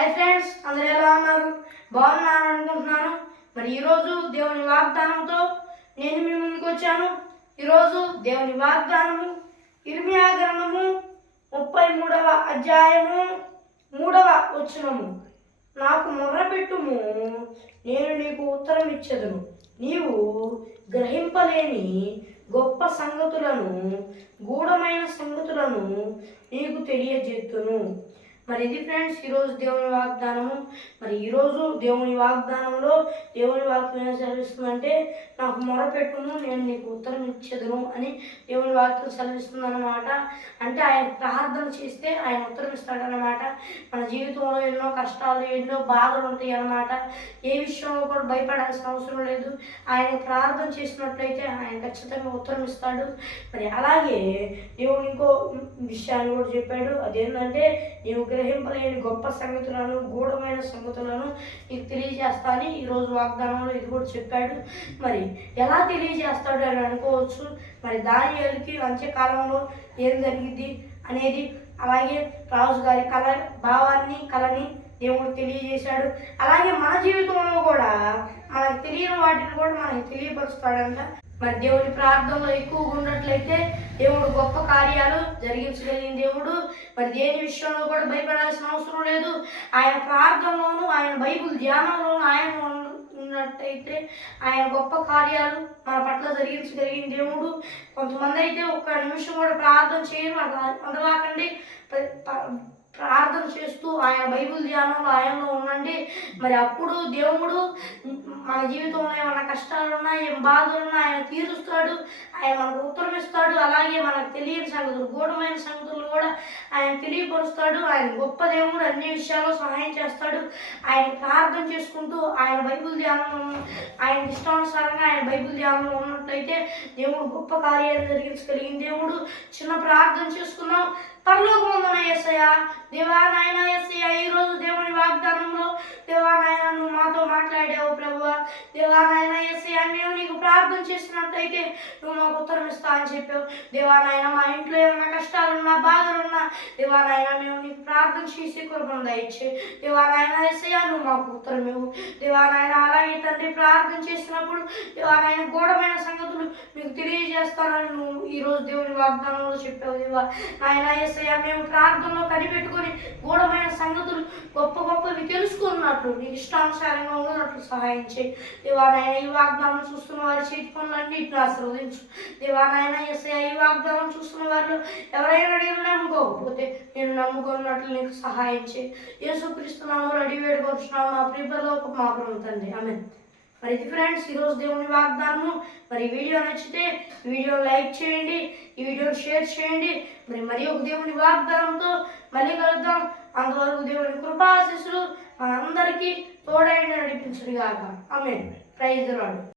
Hi friends, అందరూ ఎలా ఉన్నారు? బాగున్నారు అనుకుంటున్నాను. మరి ఈరోజు దేవుని వాగ్దానంతో నేను మీ ముందుకు వచ్చాను. ఈరోజు దేవుని వాగ్దానము ఇర్మియా గ్రంథము 33వ అధ్యాయము 3వ వచనము. నాకు మొర్రపెట్టుము, నేను నీకు ఉత్తరం ఇచ్చెదను. నీవు గ్రహింపలేని గొప్ప సంగతులను, గూఢమైన సంగతులను నీకు తెలియజేస్తును. మరి ఇది ఫ్రెండ్స్ ఈరోజు దేవుని వాగ్దానము. మరి ఈరోజు దేవుని వాగ్దానంలో దేవుని వాక్యం ఏం సెలవిస్తుందంటే, నాకు మొరపెట్టును, నేను నీకు ఉత్తరం ఇచ్చేదను అని దేవుని వాక్యం సెలవిస్తుంది అన్నమాట. అంటే ఆయన ప్రార్థన చేస్తే ఆయన ఉత్తరం ఇస్తాడనమాట. మన జీవితంలో ఎన్నో కష్టాలు, ఎన్నో బాధలు ఉంటాయి అన్నమాట. ఏ విషయంలో కూడా భయపడాల్సిన అవసరం లేదు. ఆయన ప్రార్థన చేసినట్లయితే ఆయన ఖచ్చితంగా ఉత్తరం ఇస్తాడు. మరి అలాగే దేవుని ఇంకో విషయాన్ని కూడా చెప్పాడు. అదేంటంటే, నీవు గ్రహింపలేని గొప్ప సంగతులను, గూఢమైన సంగతులను నీకు తెలియజేస్తా అని ఈరోజు వాగ్దానంలో ఇది కూడా చెప్పాడు. మరి ఎలా తెలియజేస్తాడు అని అనుకోవచ్చు. మరి దానియేలుకి అంత్యకాలంలో ఏం జరిగింది అనేది, అలాగే రాజు గారి కళని దేవుడు తెలియజేశాడు. అలాగే మన జీవితంలో కూడా మనకు తెలియని వాటిని కూడా మనకి తెలియపరుస్తాడంట. మరి దేవుని ప్రార్థనలో ఎక్కువగా ఉన్నట్లయితే దేవుడు గొప్ప కార్యాలు జరిగించగలిగిన దేవుడు. మరి దేని విషయంలో కూడా భయపడాల్సిన అవసరం లేదు. ఆయన ప్రార్థనలోను, ఆయన బైబిల్ ధ్యానంలోను ఆయన ఉన్నట్టయితే ఆయన గొప్ప కార్యాలు మన పట్ల జరిగించగలిగిన దేవుడు. కొంతమంది అయితే ఒక్క నిమిషం కూడా ప్రార్థన చేయరు. అందులాకండి ప్రార్థన చేస్తూ ఆయన బైబిల్ ధ్యానంలో ఆయనలో ఉండండి. మరి అప్పుడు దేవుడు మన జీవితంలో ఏమైనా కష్టాలున్నా, ఏం బాధలున్నా ఆయన తీరుస్తాడు. ఆయన మనకు ఉత్తరం ఇస్తాడు. అలాగే మనకు తెలియని సంగతులు, గూఢమైన సంగతులు కూడా ఆయన తెలియపరుస్తాడు. ఆయన గొప్ప దేవుడు, అన్ని విషయాల్లో సహాయం చేస్తాడు. ఆయన ప్రార్థన చేసుకుంటూ ఆయన బైబిల్ ధ్యానంలో, ఆయన ఇష్టానుసారంగా ఆయన బైబిల్ ధ్యానంలో ఉన్నట్లయితే దేవుడు గొప్ప కార్యాలు జరిగించగలిగిన దేవుడు. చిన్న ప్రార్థన చేసుకున్నాం. పరలోకమందున యేసయ్య, దేవా నాయన యేసయ్య, ఈరోజు దేవుని వాగ్దానంలో దేవా నాయన నువ్వు మాతో మాట్లాడావు ప్రభువా. దేవా నాయన యేసయ్య, మేము నీకు ప్రార్థన చేసినట్టయితే నువ్వు మాకు ఉత్తరం ఇస్తా అని చెప్పావు. దేవా నాయన, మా ఇంట్లో ఏమైనా కష్టాలున్నా, బాధలున్నా దేవా నాయన మేము నీకు ప్రార్థన చేసి కృపను దయచే. దేవా నాయన యేసయ్య, నువ్వు మాకు ఉత్తరం ఇవ్వు. దేవా నాయన, అలాగే తండ్రి ప్రార్థన చేసినప్పుడు దేవా నాయన గూఢమైన సంగతులు నీకు తెలియజేస్తానని నువ్వు ఈరోజు దేవుని వాగ్దానంలో చెప్పావు. దేవా నాయన యేసయ్య, మేము ప్రార్థనలో కనిపెట్టుకొని గూఢమైన సంగతులు గొప్పవి తెలుసుకున్నట్లు నీకు ఇష్టానుసారంగా ఉన్నట్లు సహాయం చేయి. దేవా నాయన, ఈ వాగ్దానం చూస్తున్న వారి చేతి పనులన్నింటిని ఆశీర్వదించు. దేవా నాయన యేసయ్య, ఈ వాగ్దానం చూస్తున్న వారిలో ఎవరైనా నేను నమ్ముకోకపోతే నేను నమ్ముకున్నట్లు నీకు సహాయం చేయి. యేసుక్రీస్తు నామములో అడిగి వేడుకొంచున్నాము మా ప్రియ పరలోకపు మా పరమ తండ్రి, ఆమేన్. మరి ఇది ఫ్రెండ్స్ ఈరోజు దేవుని వాగ్దానము. మరి వీడియో నచ్చితే వీడియో లైక్ చేయండి, ఈ వీడియోని షేర్ చేయండి. మరి ఒక దేవుని వాగ్దానంతో మళ్ళీ కలుద్దాం. అంతవరకు దేవుని కృపాశీస్సులు మనందరికీ తోడైన నడిపించుగాక, ఆమేన్. Praise the lord.